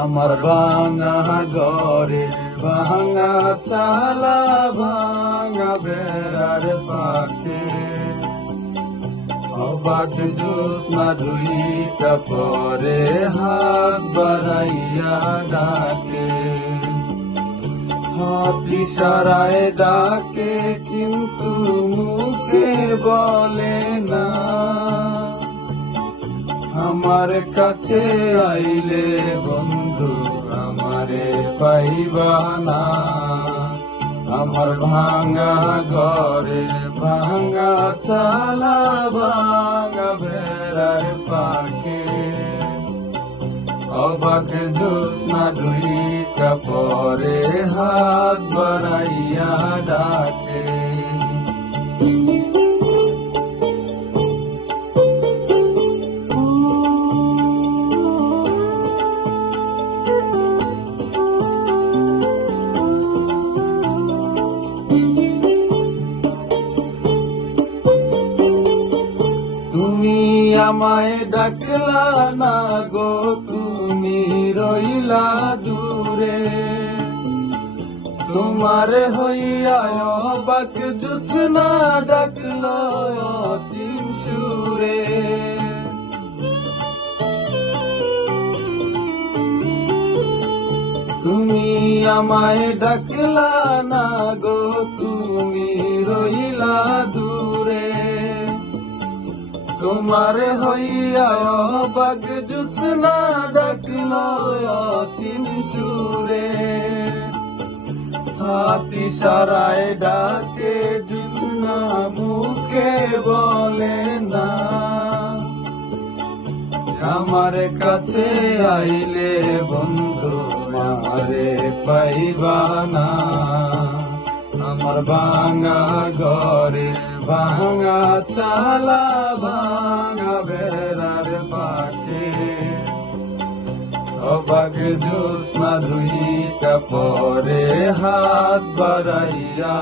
আমার ভাঙা ঘরে, ভাঙা চালা, ভাঙা বেড়ার পাখে। অবাক জোৎস্না দুইটা পরে হাত বাড়াইয়া ডাকে। হাত ইশারায় ডাকে, কিন্তু মুখে বলে আমার কাছে আইলে বন্ধু, আমারে পাইবা না। আমার ভাঙা ঘরে ভাঙা চালা ভাঙা বেড়ার পাকে অবাক জোৎস্না দুইটা পরে হাত বাড়াইয়া ডাকে। তুমি আমায় ডাকলা না গো, তুমি রইলা দূরে। তোমার হইয়া বাক জুছনা ডাকল সুরে। তুমি আমায় ডাকলা না গো, তুমি রইলা দূরে। তোমার হইয়া বাগ জুৎসনা ডাকল চিন সুরে। হাতি সারায় ডাকে, জুৎসনা বুকে বলে না। আমার কাছে আইলে বন্ধু মারে পাইবা না। আমার ভাঙা ঘরে ভাঙা চালা ভাঙা বেড়ার পাখে। অবাক জোৎস্না ধুই পরে হাত বাড়াইয়া